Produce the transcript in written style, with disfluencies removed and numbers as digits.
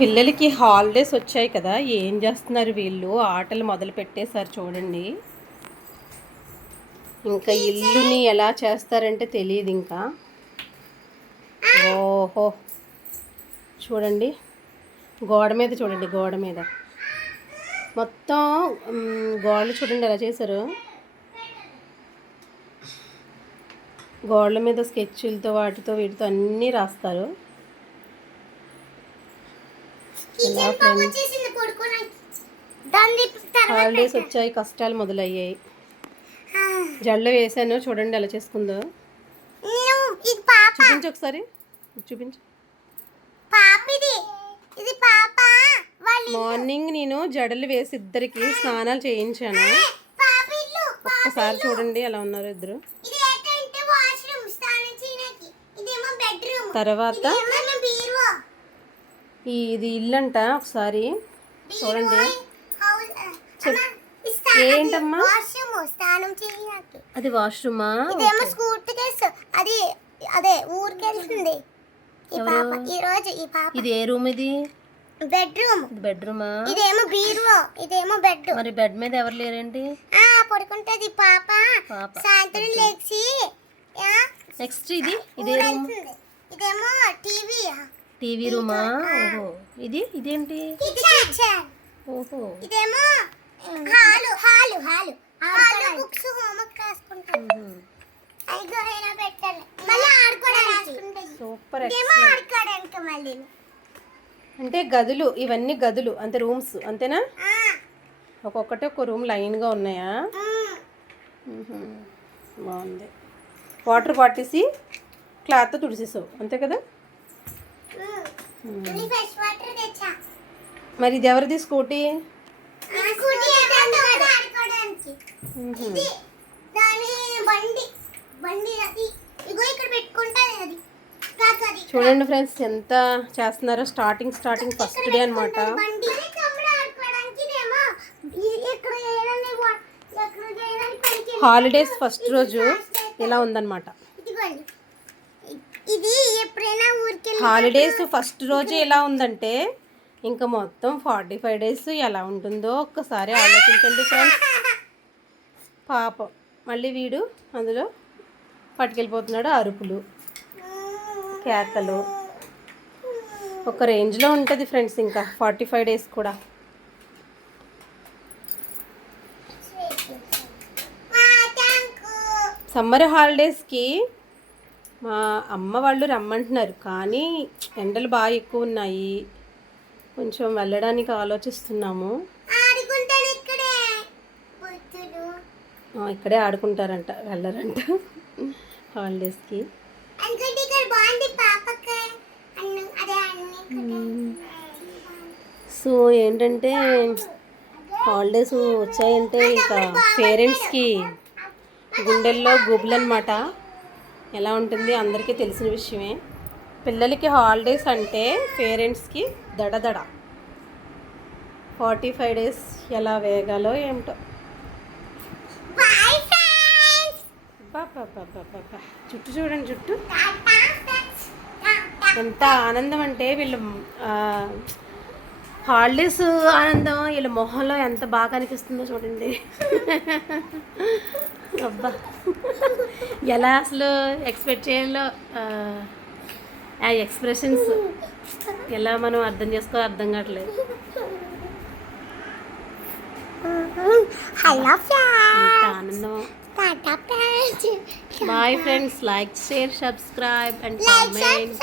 పిల్లలకి హాలిడేస్ వచ్చాయి కదా, ఏం చేస్తున్నారు వీళ్ళు? ఆటలు మొదలు పెట్టేశారు చూడండి. ఇంకా ఇల్లుని ఎలా చేస్తారంటే తెలియదు ఇంకా. ఓహో చూడండి, గోడ మీద చూడండి, గోడ మీద మొత్తం గోడలు చూడండి ఎలా చేశారు. గోడల మీద స్కెచ్లతో వాటితో వీటితో అన్నీ రాస్తారు. హాలిడేస్ వచ్చాయి, కష్టాలు మొదలయ్యాయి. జడలో వేసాను చూడండి ఎలా చేసుకుందో. చూపించు ఒకసారి, చూపించు. మార్నింగ్ నేను జడలు వేసి ఇద్దరికి స్నానాలు చేయించాను. ఒక్కసారి చూడండి ఎలా ఉన్నారు ఇద్దరు. తర్వాత ఇది ఇల్లంట, ఒకసారి చూడండి. ఏంటమ్మా అది? వాష్రూమా? ఇది ఏ రూమ్? ఇది బెడ్రూమా? మరి బెడ్ మీద ఎవరు లేరేంటి? పడుకుంటది పాప. సాయంత్రం లేచి నెక్స్ట్ ఇదే రూమ్. ఇదేమో టీవీ రూమా? ఓహో, ఇదేంటి? ఓహో, ఇదేమో బుక్స్ హోంవర్క్ రాసుకుంటాను. సూపర్. మళ్ళీ అంటే గదులు, ఇవన్నీ గదులు అంతే, రూమ్స్ అంతేనా? ఒక్కొక్కటి ఒక రూమ్ లైన్గా ఉన్నాయా? బాగుంది. వాటర్ పట్టేసి క్లాత్తో తుడిసేసావు అంతే కదా? మరి ఇది ఎవరిది స్కూటీ? చూడండి ఫ్రెండ్స్ ఎంత చేస్తున్నారో. స్టార్టింగ్ ఫస్ట్ డే అనమాట. హాలిడేస్ ఫస్ట్ రోజు ఇలా ఉందన్నమాట. హాలిడేస్ ఫస్ట్ రోజు ఎలా ఉందంటే ఇంకా మొత్తం 45 డేస్ ఎలా ఉంటుందో ఒక్కసారి ఆలోచించండి ఫ్రెండ్స్. పాపం మళ్ళీ వీడు అందులో పట్టుకెళ్ళిపోతున్నాడు. అరుపులు, కేకలు ఒక రేంజ్లో ఉంటుంది ఫ్రెండ్స్. ఇంకా 45 డేస్ కూడా. సమ్మర్ హాలిడేస్కి మా అమ్మ వాళ్ళు రమ్మంటున్నారు, కానీ ఎండలు బాగా ఎక్కువ ఉన్నాయి, కొంచెం వెళ్ళడానికి ఆలోచిస్తున్నాము. ఇక్కడే ఆడుకుంటారంట, వెళ్ళరంట హాలిడేస్కి. సో ఏంటంటే హాలిడేస్ వచ్చాయంటే ఇక పేరెంట్స్కి గుండెల్లో గుబులన్నమాట. ఎలా ఉంటుంది అందరికీ తెలిసిన విషయమే. పిల్లలకి హాలిడేస్ అంటే పేరెంట్స్కి దడదడ. 45 డేస్ ఎలా వేగాలో ఏమిటో. చుట్టూ చూడండి, చుట్టూ ఎంత ఆనందం అంటే వీళ్ళు హాలిడేస్ ఆనందం వీళ్ళ మొహంలో ఎంత బాగా అనిపిస్తుందో చూడండి. అబ్బా, ఎలా అసలు ఎక్స్పెక్ట్ చేయాలో ఆ ఎక్స్ప్రెషన్స్ ఎలా మనం అర్థం చేసుకో అర్థం కావట్లేదు. ఆనందం. Bye friends, like, share, subscribe and comment.